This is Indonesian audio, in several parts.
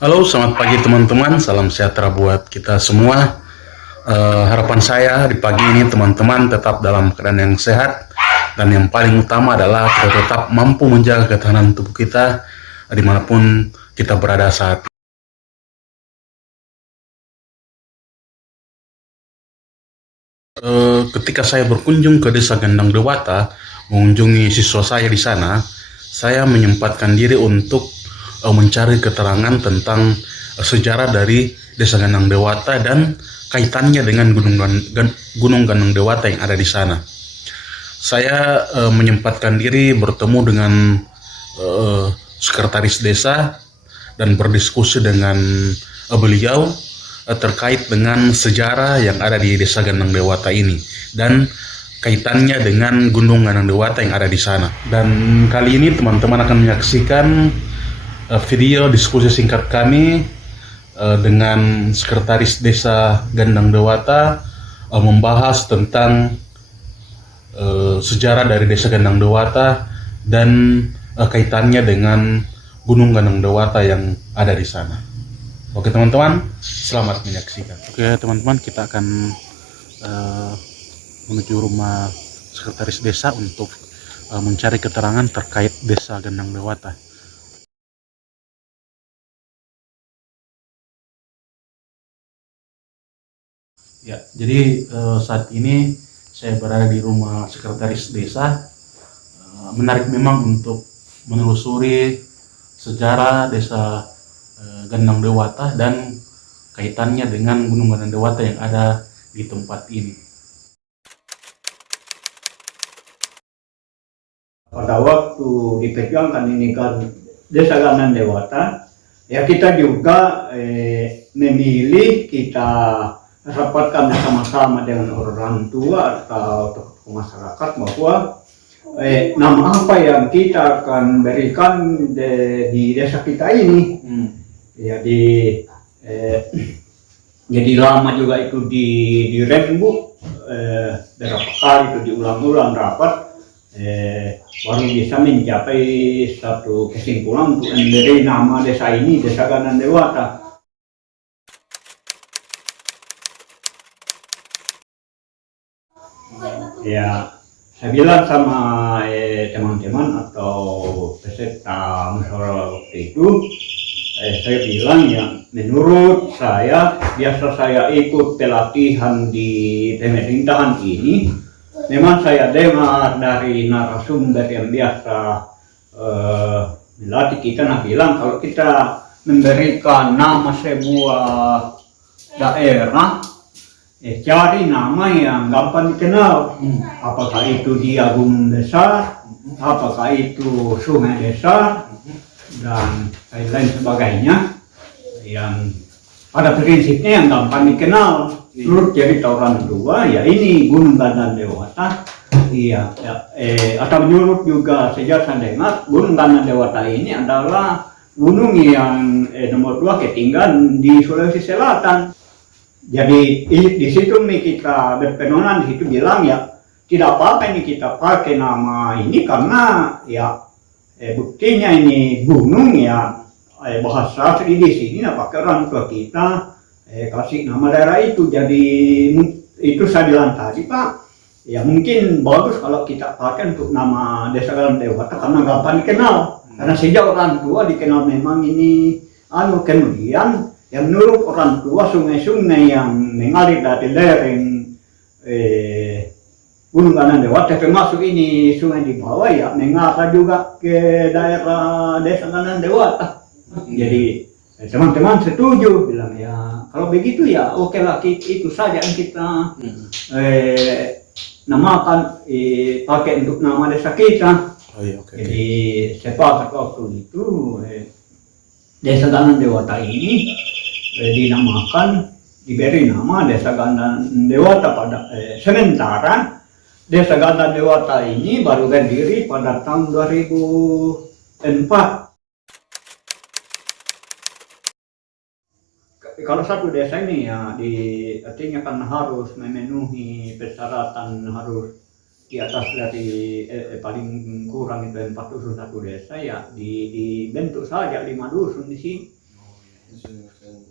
Halo, selamat pagi teman-teman. Salam sejahtera buat kita semua. Harapan saya di pagi ini teman-teman tetap dalam keadaan yang sehat dan yang paling utama adalah kita tetap mampu menjaga ketahanan tubuh kita dimanapun kita berada saat ini. Ketika saya berkunjung ke Desa Gendang Dewata, mengunjungi siswa saya di sana, saya menyempatkan diri untuk mencari keterangan tentang sejarah dari Desa Gendang Dewata dan kaitannya dengan Gunung Gendang Dewata yang ada di sana. Saya menyempatkan diri bertemu dengan sekretaris desa dan berdiskusi dengan beliau terkait dengan sejarah yang ada di Desa Gendang Dewata ini dan kaitannya dengan Gunung Gendang Dewata yang ada di sana. Dan kali ini teman-teman akan menyaksikan video diskusi singkat kami dengan sekretaris Desa Gendang Dewata membahas tentang sejarah dari Desa Gendang Dewata dan kaitannya dengan Gunung Gendang Dewata yang ada di sana. Oke teman-teman, selamat menyaksikan. Oke teman-teman, kita akan menuju rumah sekretaris desa untuk mencari keterangan terkait Desa Gendang Dewata. Ya, jadi saat ini saya berada di rumah sekretaris desa. Menarik memang untuk menelusuri sejarah Desa Gendang Dewata dan kaitannya dengan Gunung Gendang Dewata yang ada di tempat ini. Pada waktu diperjuangkan ini kan Desa Gendang Dewata, ya kita juga memilih, kita rapatkan bersama-sama dengan orang tua atau tokoh masyarakat bahwa nama apa yang kita akan berikan di desa kita ini. Jadi jadi lama juga itu dirembuk, berapa kali itu diulang-ulang rapat, baru bisa mencapai satu kesimpulan untuk memberi nama desa ini Desa Gendang Dewata. Ya, saya bilang sama teman-teman atau peserta musyawarah waktu itu, saya bilang ya menurut saya, biasa saya ikut pelatihan di pemerintahan ini, memang saya dengar dari narasumber yang biasa melatih kita, bilang kalau kita memberikan nama sebuah daerah, cari nama yang gampang dikenal. Apakah itu dia gunung besar, apakah itu sungai besar, dan lain sebagainya yang pada prinsipnya yang gampang dikenal. Menurut cerita orang tua, ya ini Gunung Gendang Dewata. Iya, ya, atau menurut juga sejak saya dengar, Gunung Gendang Dewata ini adalah gunung yang nomor 2 ketinggian di Sulawesi Selatan. Jadi di situ nih kita berpedoman, di situ bilang ya tidak apa-apa ini kita pakai nama ini karena ya buktinya ini gunung ya, bahasa asli di sini ya pakai orang tua kita kasih nama daerah itu. Jadi itu saya bilang tadi Pak, ya mungkin bagus kalau kita pakai untuk nama Desa Gendang Dewata karena gampang dikenal. Karena sejak orang tua dikenal memang ini kemudian yang menurut orang tua sungai-sungai yang mengalir dari lereng Gunung Gendang Dewata termasuk ini sungai di bawah ya mengarah juga ke daerah Desa Gendang Dewata. Jadi teman-teman setuju, bilang ya kalau begitu ya oke lah, itu saja yang kita namakan, pakai untuk nama desa kita. Jadi sepakat waktu itu Desa Gendang Dewata ini dinamakan, diberi nama Desa Gendang Dewata pada sementara Desa Gendang Dewata ini baru berdiri pada tahun 2004. Kalau satu desa ini ya artinya kan harus memenuhi persyaratan, harus di atas dari paling kurang itu 4 dusun satu desa, ya dibentuk saja 5 dusun di sini.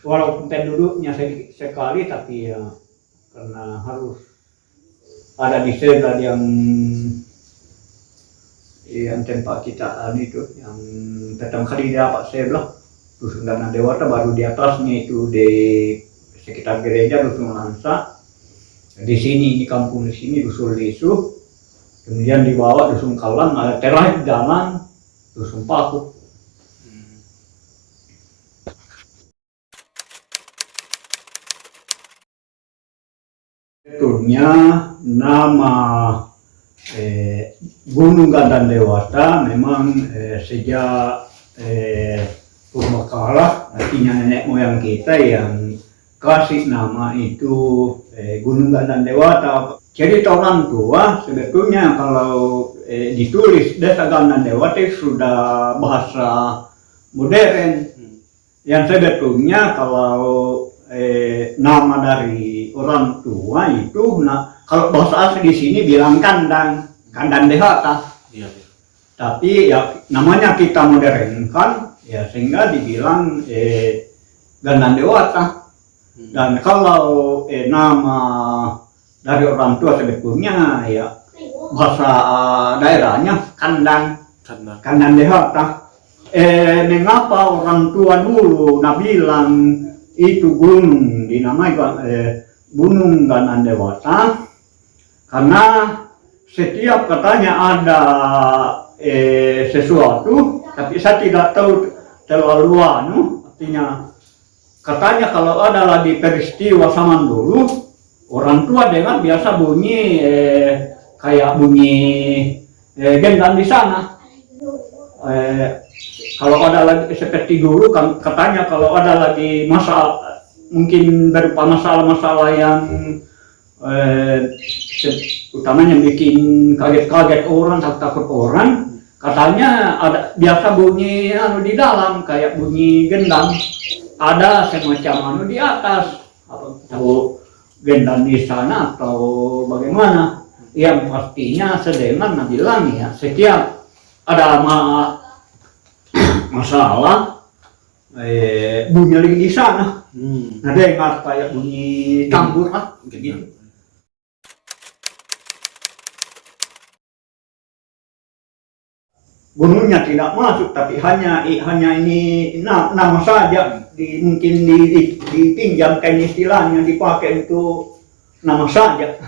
Walaupun penduduknya sedikit sekali, tapi ya karena harus ada di sebelah yang tempat kita itu yang pertama kali dapat sebelah Dusun Danau Dewata, baru di atasnya itu di sekitar gereja Dusun Lansa. Di sini di kampung di sini Dusun Lisu, kemudian di bawah Dusun Kalang, ada terakhir jalan Dusun Paku. Sebetulnya nama Gunung Gandan Dewata memang sejak purbakala, artinya nenek moyang kita yang kasih nama itu Gunung Gandan Dewata. Jadi orang tua sebetulnya kalau ditulis Desa Gandan Dewata sudah bahasa modern. Yang sebetulnya kalau nama dari orang tua itu, kalau bahasa asli di sini bilang kandang dewata. Iya. Tapi ya namanya kita modernkan, ya sehingga dibilang Gandan Dewata. Dan kalau nama dari orang tua sebetulnya ya bahasa daerahnya kandang dewata. Mengapa orang tua dulu bilang itu gunung dinamai Gunung Gandan Dewata? Karena setiap katanya ada sesuatu, tapi saya tidak tahu terlalu artinya katanya kalau ada lagi peristiwa zaman dulu, orang tua dengar biasa bunyi kayak bunyi gendang di sana. Kalau ada lagi seperti dulu kan katanya kalau ada lagi masalah, mungkin berupa masalah-masalah yang utamanya bikin kaget-kaget orang, takut orang, katanya ada biasa bunyi di dalam kayak bunyi gendang, ada semacam di atas, atau gendang di sana atau bagaimana. Yang pastinya sedengan bilang ya setiap ada masalah bunyi lagi di sana. Dengar kayak bunyi tambur gitu. Gunungnya tidak masuk, tapi hanya ini nama saja, mungkin dipinjamkan istilahnya, dipakai untuk nama saja.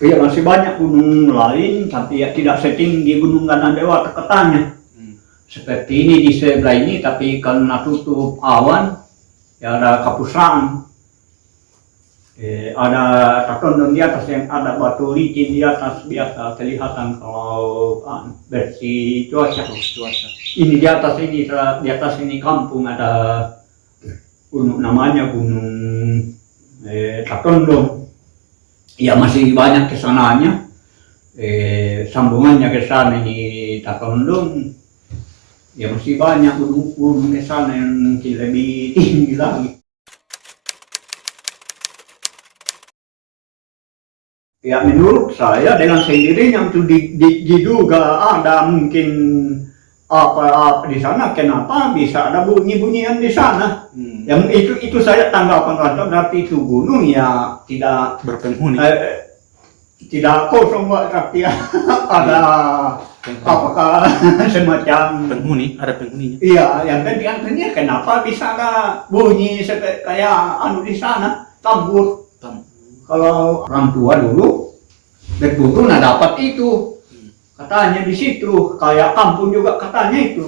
Ya masih banyak gunung lain, tapi ya tidak setinggi Gunung Gandan Dewata katanya. Seperti ini di sebelah ini, tapi karena tutup awan, ya ada kapusaan. Ada takondong di atas yang ada batu licin di atas, biasa kelihatan kalau bersih cuaca. Ini di atas ini kampung ada gunung namanya Gunung Takondong. Ya masih banyak kesananya, sambungannya ke sana ini Takondong. Ya masih banyak gunung ke sana yang mungkin lebih tinggi lagi. Ya menurut saya dengan sendirinya itu diduga ada mungkin apa di sana, kenapa bisa ada bunyi-bunyian di sana. Yang itu saya tanggapan rata, berarti itu gunung ya tidak berpenghuni, tidak kosong, berarti ada apakah semacam penghuni, ada penghuninya. Iya, yang penting kenapa bisa ada bunyi seperti kayak di sana tambur. Kalau orang tua dulu betul dapat itu, katanya di situ kayak kampung juga katanya itu.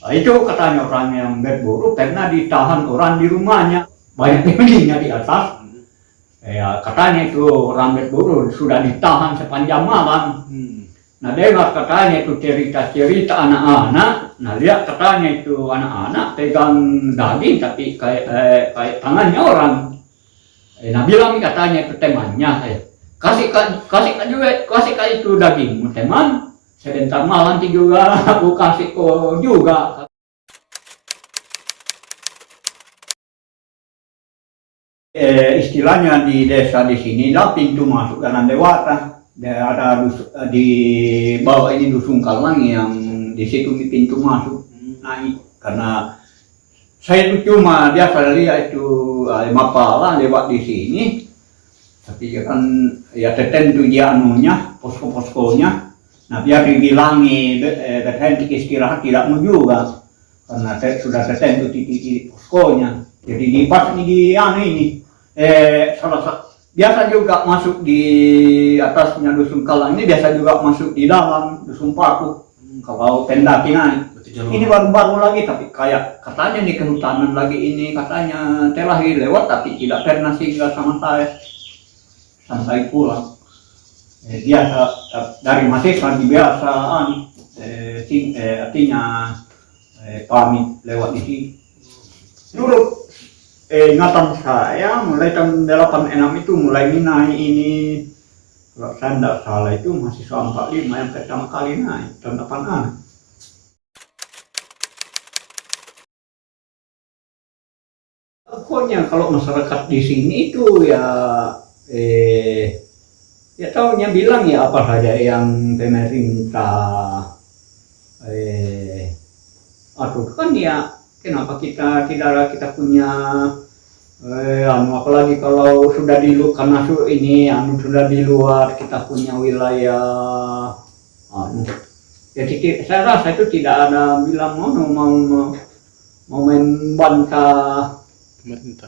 Nah, itu katanya orang yang berburu pernah ditahan orang di rumahnya, banyak penghuninya di atas. Ya katanya itu orang berburu sudah ditahan sepanjang malam. Nah dengar katanya itu cerita anak-anak. Nah lihat katanya itu anak-anak pegang daging tapi kayak tangannya orang. Nah bilang katanya itu temannya, kasih itu dagingmu teman, sebentar malam juga aku kasih kau juga. Istilahnya di desa di sini pintu masuk Gandan Dewata ada di bawah ini dusun Kalang yang di situ pintu masuk naik, karena saya itu cuma biasa lihat itu Mapala lewat di sini, tapi ya kan ya tertentu dia anunya posko-poskonya. Nah biar dibilangi berhenti istirahat tidak mau juga, karena sudah tertentu titik poskonya. Jadi di pas ini di ini biasa juga masuk di atasnya dusun Kalang ini, biasa juga masuk di dalam dusun Paku. Kalau pendaki naik. Ini baru-baru lagi, tapi kayak katanya di kehutanan lagi ini, katanya telah lewat tapi tidak pernah singgah sama saya sampai pulang. Biasa dari mahasiswa biasa artinya pamit lewat di sini. Dulu ingatan saya mulai tahun 86 itu mulai naik ini, kalau saya tidak salah itu mahasiswa 45 yang pertama kali naik tahun 86. Pokoknya kalau masyarakat di sini itu ya ya tahunya bilang ya apa saja yang pemerintah aduh kan ya kenapa kita tidak punya apalagi kalau sudah di luar, karena ini sudah di luar kita punya wilayah jadi saya rasa itu tidak ada bilang mau membantah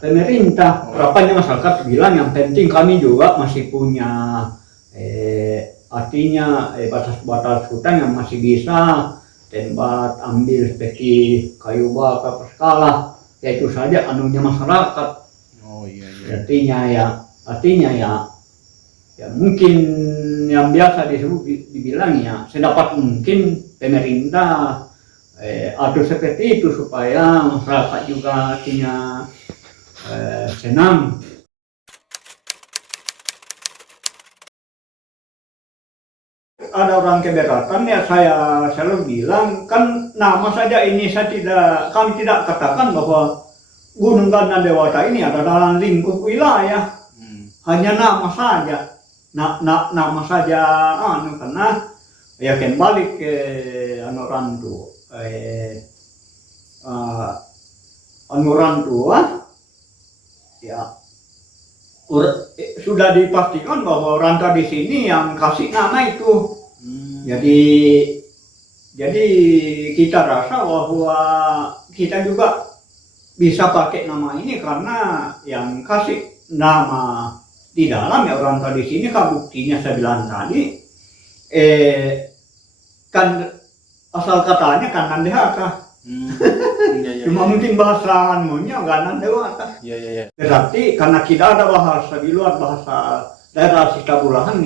pemerintah. Harapannya masyarakat bilang yang penting kami juga masih punya artinya batas-batas hutan yang masih bisa tempat ambil seperti kayu bakar skala, ya itu saja anunya masyarakat. Oh iya. Artinya ya mungkin yang biasa disebut dibilang ya sedapat mungkin pemerintah atur seperti itu supaya masyarakat juga artinya senang. Ada orang keberatan ya saya selalu bilang kan nama saja ini kami tidak katakan bahwa Gunung Gana Dewata ini ada dalam lingkup wilayah, hanya nama saja, nama saja karena ya kembali ke orang tua ya sudah dipastikan bahwa orang di sini yang kasih nama itu. Jadi kita rasa bahwa kita juga bisa pakai nama ini karena yang kasih nama di dalam ya orang di sini, kan buktinya saya bilang tadi kan asal katanya Kanan Dewata. Cuma mungkin bahasa anunya Kanan Dewata. Iya. Berarti karena tidak ada bahasa di luar bahasa daerah Sitabulahan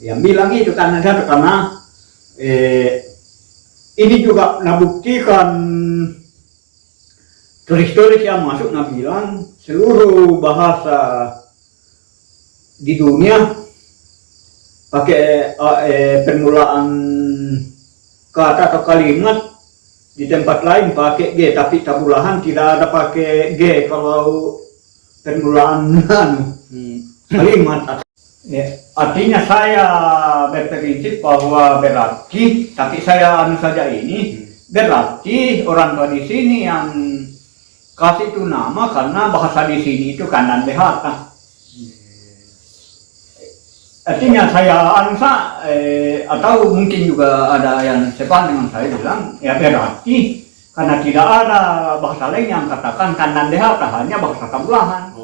yang bilang itu Kanan Dewata, karena ini juga nabuktikan tulis-tulis yang masuk bilang seluruh bahasa di dunia pakai permulaan kata atau kalimat, di tempat lain pakai G, tapi Tabulahan tidak ada pakai G kalau permulaan kalimat. Artinya saya berprinsip bahwa berarti, tapi saya saja ini berarti orang tua di sini yang kasih itu nama karena bahasa di sini itu Kanan Dewata. Artinya saya atau mungkin juga ada yang sepan dengan saya bilang ya berarti karena tidak ada bahasa lain yang katakan Kanan Dewata, hanya bahasa Tabulahan.